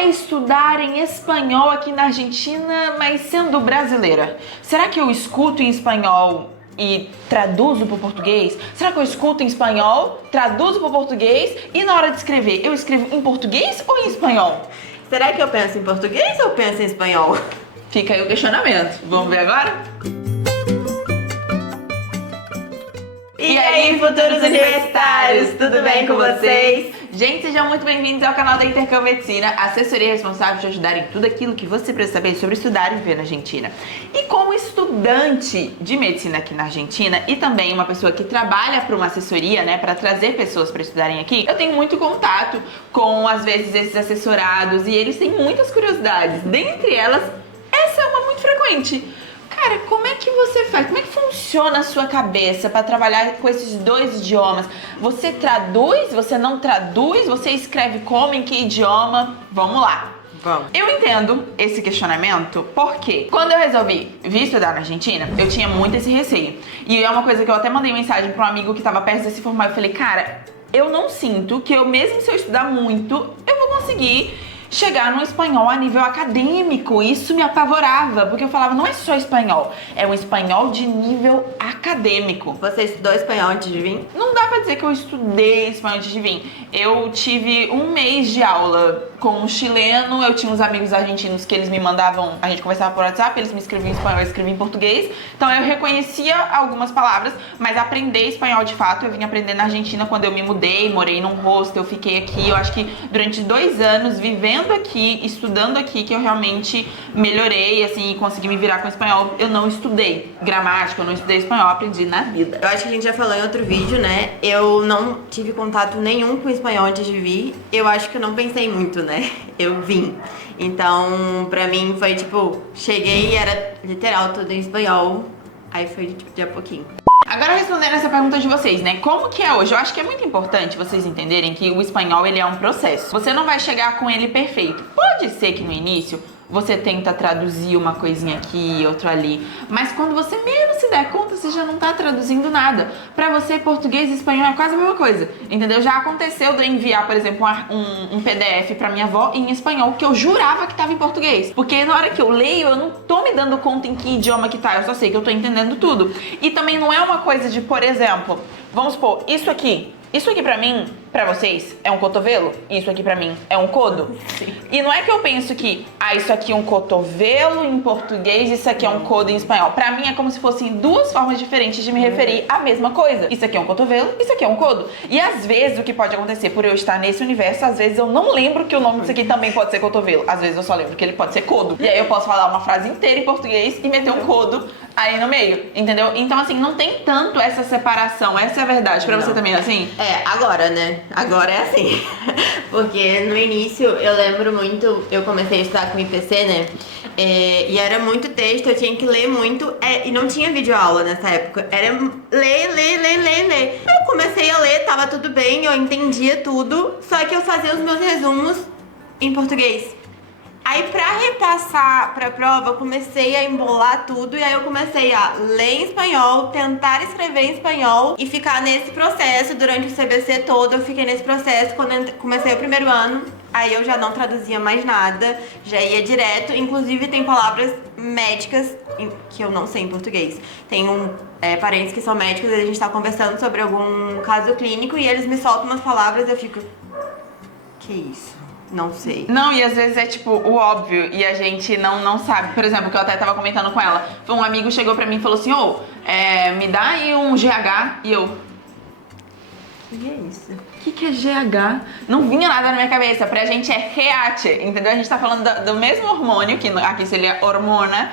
é estudar em espanhol aqui na Argentina, mas sendo brasileira? Será que eu escuto em espanhol e traduzo para o português? Será que eu escuto em espanhol, traduzo para o português e na hora de escrever, eu escrevo em português ou em espanhol? Será que eu penso em português ou penso em espanhol? Fica aí o questionamento. Vamos ver agora? E aí, futuros universitários, tudo bem com vocês? Gente, sejam muito bem-vindos ao canal da Intercâmbio Medicina, assessoria responsável de ajudar em tudo aquilo que você precisa saber sobre estudar e viver na Argentina. E como estudante de medicina aqui na Argentina e também uma pessoa que trabalha para uma assessoria, né, para trazer pessoas para estudarem aqui, eu tenho muito contato com, às vezes, esses assessorados e eles têm muitas curiosidades. Dentre elas, essa é uma muito frequente. Cara, como é que você faz? Como é que funciona a sua cabeça para trabalhar com esses dois idiomas? Você traduz? Você não traduz? Você escreve como? Em que idioma? Vamos lá. Vamos. Eu entendo esse questionamento porque quando eu resolvi vir estudar na Argentina, eu tinha muito esse receio. E é uma coisa que eu até mandei mensagem para um amigo que estava perto de se formar. Eu falei, cara, eu não sinto que eu, mesmo se eu estudar muito, eu vou conseguir chegar no espanhol a nível acadêmico. Isso me apavorava, porque eu falava, não é só espanhol, é um espanhol de nível acadêmico. Você estudou espanhol antes de vir? Não dá pra dizer que eu estudei espanhol antes de vir. Eu tive um mês de aula com um chileno, eu tinha uns amigos argentinos que eles me mandavam, a gente conversava por WhatsApp, eles me escreviam em espanhol, eu escrevia em português. Então eu reconhecia algumas palavras, mas aprender espanhol de fato, eu vim aprender na Argentina quando eu me mudei, morei num hostel, eu fiquei aqui, eu acho que durante 2 anos vivendo aqui, estudando aqui, que eu realmente melhorei, assim, e consegui me virar com o espanhol. Eu não estudei gramática, eu não estudei espanhol, aprendi na vida. Eu acho que a gente já falou em outro vídeo, né? Eu não tive contato nenhum com espanhol antes de vir. Eu acho que eu não pensei muito, né? Eu vim. Então, pra mim foi tipo, cheguei e era literal tudo em espanhol. Aí foi tipo de a pouquinho. Agora respondendo essa pergunta de vocês, né? Como que é hoje? Eu acho que é muito importante vocês entenderem que o espanhol, ele é um processo. Você não vai chegar com ele perfeito. Pode ser que no início você tenta traduzir uma coisinha aqui, outra ali, mas quando você menos se der conta, você já não tá traduzindo nada. Pra você, português e espanhol é quase a mesma coisa, entendeu? Já aconteceu de eu enviar, por exemplo, um PDF pra minha avó em espanhol, que eu jurava que tava em português. Porque na hora que eu leio, eu não tô me dando conta em que idioma que tá, eu só sei que eu tô entendendo tudo. E também não é uma coisa de, por exemplo, vamos supor, isso aqui pra mim, pra vocês, é um cotovelo? Isso aqui pra mim é um codo? Sim. E não é que eu penso que, isso aqui é um cotovelo em português, isso aqui é um codo em espanhol. Pra mim é como se fossem duas formas diferentes de me referir à mesma coisa. Isso aqui é um cotovelo, isso aqui é um codo. E às vezes o que pode acontecer por eu estar nesse universo, às vezes eu não lembro que o nome disso aqui também pode ser cotovelo. Às vezes eu só lembro que ele pode ser codo. E aí eu posso falar uma frase inteira em português e meter um codo aí no meio, entendeu? Então assim, não tem tanto essa separação, essa é a verdade. Pra você também é assim? É, agora, né? Agora é assim. Porque no início eu lembro muito, eu comecei a estudar com IPC, né? E era muito texto, eu tinha que ler muito, e não tinha videoaula nessa época. Era ler. Eu comecei a ler, tava tudo bem, eu entendia tudo, só que eu fazia os meus resumos em português. Aí pra repassar pra prova, eu comecei a embolar tudo e aí eu comecei a ler em espanhol, tentar escrever em espanhol e ficar nesse processo durante o CBC todo. Eu fiquei nesse processo quando eu comecei o primeiro ano, aí eu já não traduzia mais nada, já ia direto. Inclusive tem palavras médicas que eu não sei em português. Tem parentes que são médicos e a gente tá conversando sobre algum caso clínico e eles me soltam umas palavras e eu fico, que isso? Não sei. Não, e às vezes é tipo o óbvio e a gente não sabe. Por exemplo, que eu até tava comentando com ela. Um amigo chegou pra mim e falou assim, me dá aí um GH. E eu... Que é isso? O que é GH? Não vinha nada na minha cabeça. Pra gente é reate, entendeu? A gente tá falando do mesmo hormônio, que aqui seria hormona.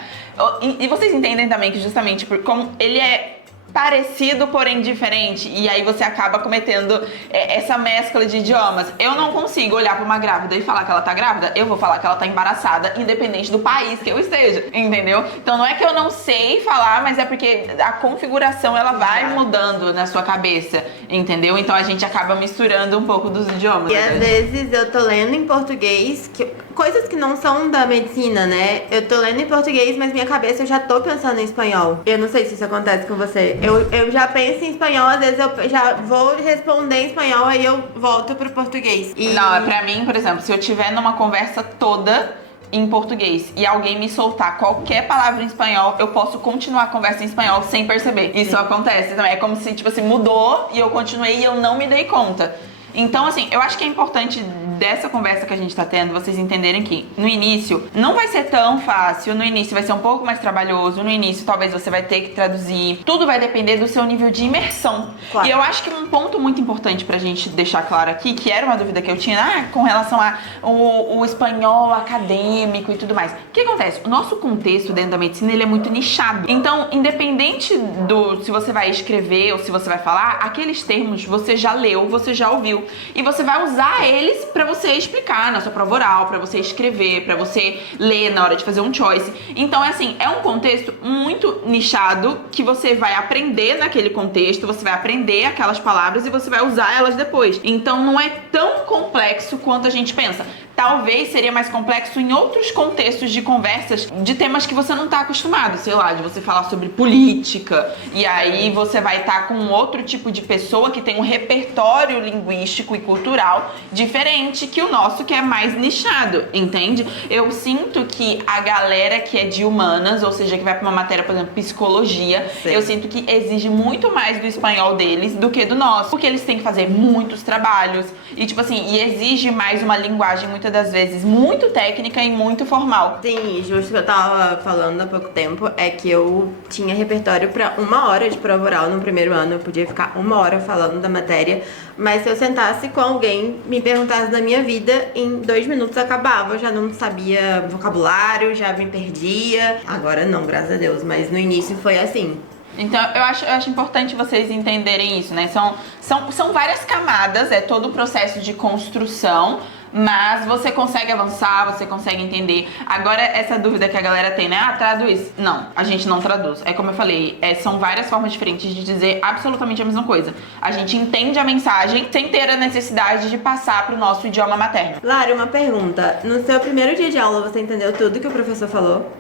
E vocês entendem também que justamente por como ele é parecido, porém diferente, e aí você acaba cometendo essa mescla de idiomas. Eu não consigo olhar pra uma grávida e falar que ela tá grávida, eu vou falar que ela tá embaraçada, independente do país que eu esteja, entendeu? Então não é que eu não sei falar, mas é porque a configuração ela vai mudando na sua cabeça. entendeu? Então a gente acaba misturando um pouco dos idiomas. E às vezes eu tô lendo em português, coisas que não são da medicina, né? Eu tô lendo em português, mas minha cabeça eu já tô pensando em espanhol. Eu não sei se isso acontece com você. Eu já penso em espanhol, às vezes eu já vou responder em espanhol, aí eu volto pro português. Não, pra mim, por exemplo, se eu tiver numa conversa toda em português e alguém me soltar qualquer palavra em espanhol, eu posso continuar a conversa em espanhol sem perceber. Isso acontece também. É como se, tipo assim, mudou e eu continuei e eu não me dei conta. Então, assim, eu acho que é importante dessa conversa que a gente tá tendo, vocês entenderem que no início não vai ser tão fácil, no início vai ser um pouco mais trabalhoso, no início talvez você vai ter que traduzir, tudo vai depender do seu nível de imersão. Claro. E eu acho que um ponto muito importante pra gente deixar claro aqui, que era uma dúvida que eu tinha, com relação ao espanhol acadêmico e tudo mais. O que acontece? O nosso contexto dentro da medicina, ele é muito nichado. Então, independente do se você vai escrever ou se você vai falar, aqueles termos você já leu, você já ouviu. E você vai usar eles pra você explicar na sua prova oral, pra você escrever, pra você ler na hora de fazer um choice. Então, é assim, é um contexto muito nichado que você vai aprender naquele contexto, você vai aprender aquelas palavras e você vai usar elas depois. Então, não é tão complexo quanto a gente pensa. Talvez seria mais complexo em outros contextos de conversas de temas que você não tá acostumado, sei lá, de você falar sobre política, e aí você vai estar com outro tipo de pessoa que tem um repertório linguístico e cultural diferente que o nosso, que é mais nichado, entende? Eu sinto que a galera que é de humanas, ou seja, que vai pra uma matéria, por exemplo, psicologia, sim, eu sinto que exige muito mais do espanhol deles do que do nosso, porque eles têm que fazer muitos trabalhos, e tipo assim, e exige mais uma linguagem muitas das vezes muito técnica e muito formal. Sim, justo que eu tava falando há pouco tempo é que eu tinha repertório pra 1 hora de prova oral no primeiro ano, eu podia ficar 1 hora falando da matéria, mas se eu sentasse com alguém, me perguntasse da minha vida, em 2 minutos acabava, eu já não sabia vocabulário, já me perdia. Agora não, graças a Deus, mas no início foi assim. Então, eu acho importante vocês entenderem isso, né? São várias camadas, é todo o processo de construção, mas você consegue avançar, você consegue entender. Agora, essa dúvida que a galera tem, né? Ah, traduz. Não, a gente não traduz. É como eu falei, são várias formas diferentes de dizer absolutamente a mesma coisa. A gente entende a mensagem sem ter a necessidade de passar pro nosso idioma materno. Lara, uma pergunta. No seu primeiro dia de aula, você entendeu tudo que o professor falou?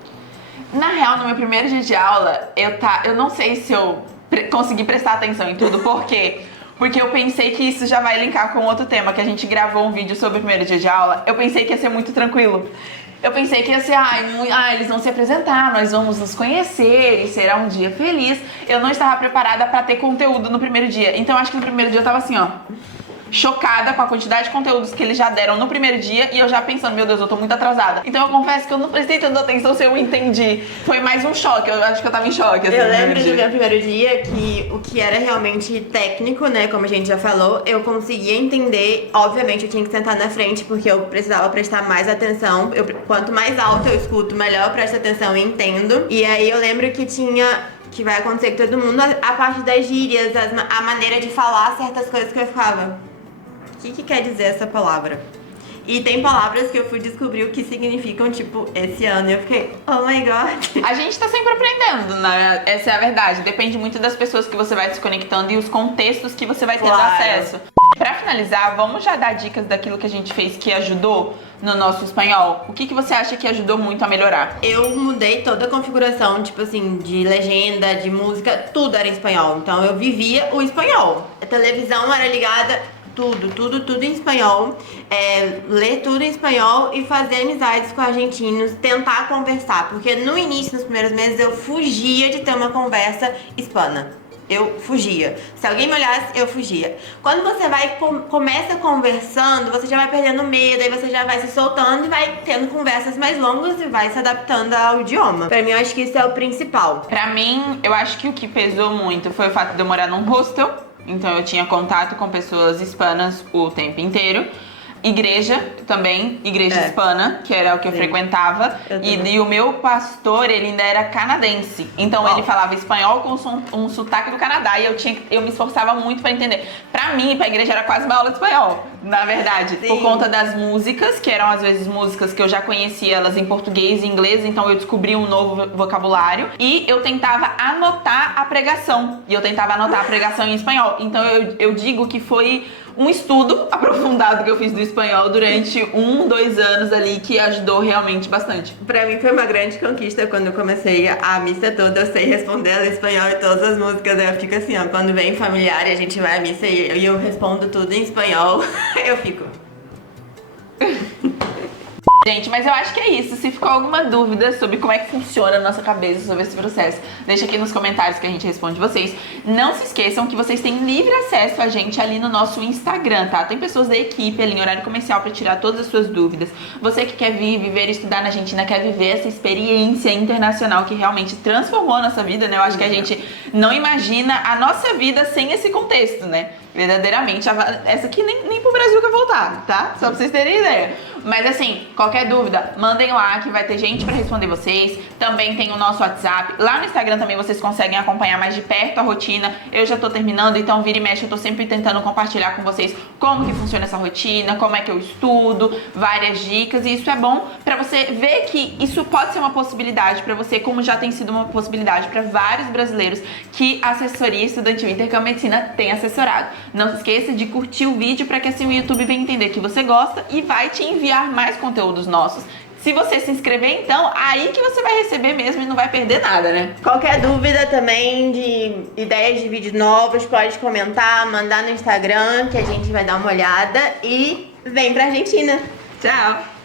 Na real, no meu primeiro dia de aula, eu não sei se eu consegui prestar atenção em tudo, por quê? Porque eu pensei que isso já vai linkar com outro tema, que a gente gravou um vídeo sobre o primeiro dia de aula. Eu pensei que ia ser muito tranquilo. Eu pensei que ia ser, eles vão se apresentar, nós vamos nos conhecer e será um dia feliz. Eu não estava preparada pra ter conteúdo no primeiro dia. Então, acho que no primeiro dia eu tava assim, ó, chocada com a quantidade de conteúdos que eles já deram no primeiro dia e eu já pensando, meu Deus, eu tô muito atrasada. Então eu confesso que eu não prestei tanta atenção se eu entendi. Foi mais um choque, eu acho que eu tava em choque. Assim, eu lembro do meu primeiro dia que o que era realmente técnico, né, como a gente já falou, eu conseguia entender. Obviamente eu tinha que sentar na frente porque eu precisava prestar mais atenção. Quanto mais alto eu escuto, melhor eu presto atenção e entendo. E aí eu lembro que vai acontecer com todo mundo, a parte das gírias, a maneira de falar certas coisas que eu ficava... O que quer dizer essa palavra? E tem palavras que eu fui descobrir o que significam, tipo, esse ano. E eu fiquei, oh my god. A gente tá sempre aprendendo, né? Essa é a verdade. Depende muito das pessoas que você vai se conectando e os contextos que você vai tendo acesso. Pra finalizar, vamos já dar dicas daquilo que a gente fez que ajudou no nosso espanhol. O que você acha que ajudou muito a melhorar? Eu mudei toda a configuração, tipo assim, de legenda, de música, tudo era em espanhol. Então eu vivia o espanhol. A televisão era ligada... Tudo em espanhol, ler tudo em espanhol e fazer amizades com argentinos, tentar conversar, porque no início, nos primeiros meses, eu fugia de ter uma conversa hispana. Eu fugia. Se alguém me olhasse, eu fugia. Quando você começa conversando, você já vai perdendo medo, aí você já vai se soltando e vai tendo conversas mais longas e vai se adaptando ao idioma. Pra mim, eu acho que isso é o principal. Pra mim, eu acho que o que pesou muito foi o fato de eu morar num hostel. Então eu tinha contato com pessoas hispanas o tempo inteiro. Igreja também, igreja hispana, que era o que eu frequentava. E o meu pastor, ele ainda era canadense. Então ele falava espanhol com um sotaque do Canadá. E eu me esforçava muito pra entender. Pra mim, pra igreja era quase uma aula de espanhol, na verdade. Por conta das músicas, que eram às vezes músicas que eu já conhecia elas em português e inglês. Então eu descobri um novo vocabulário. E eu tentava anotar a pregação. E eu tentava anotar a pregação em espanhol. Então eu digo que foi um estudo aprofundado que eu fiz do espanhol durante 2 anos ali, que ajudou realmente bastante. Pra mim foi uma grande conquista quando eu comecei a missa toda, eu sei responder ela em espanhol e todas as músicas. Eu fico assim, ó, quando vem familiar e a gente vai à missa e eu respondo tudo em espanhol, eu fico... Gente, mas eu acho que é isso. Se ficou alguma dúvida sobre como é que funciona a nossa cabeça sobre esse processo, deixa aqui nos comentários que a gente responde vocês. Não se esqueçam que vocês têm livre acesso a gente ali no nosso Instagram, tá? Tem pessoas da equipe ali em horário comercial pra tirar todas as suas dúvidas. Você que quer vir, viver, estudar na Argentina, quer viver essa experiência internacional que realmente transformou a nossa vida, né? Eu acho que a gente não imagina a nossa vida sem esse contexto, né? Verdadeiramente, essa aqui nem pro Brasil quer voltar, tá? Só pra vocês terem ideia. Mas assim, qualquer dúvida, mandem lá que vai ter gente pra responder vocês. Também tem o nosso WhatsApp. Lá no Instagram também vocês conseguem acompanhar mais de perto a rotina. Eu já tô terminando, então vira e mexe, eu tô sempre tentando compartilhar com vocês como que funciona essa rotina, como é que eu estudo, várias dicas. E isso é bom pra você ver que isso pode ser uma possibilidade pra você, como já tem sido uma possibilidade pra vários brasileiros que a assessoria estudantil Intercâmbio Medicina tem assessorado. Não se esqueça de curtir o vídeo para que assim o YouTube venha entender que você gosta e vai te enviar mais conteúdos nossos. Se você se inscrever, então, aí que você vai receber mesmo e não vai perder nada, né? Qualquer dúvida também de ideias de vídeos novos, pode comentar, mandar no Instagram que a gente vai dar uma olhada e vem pra Argentina. Tchau!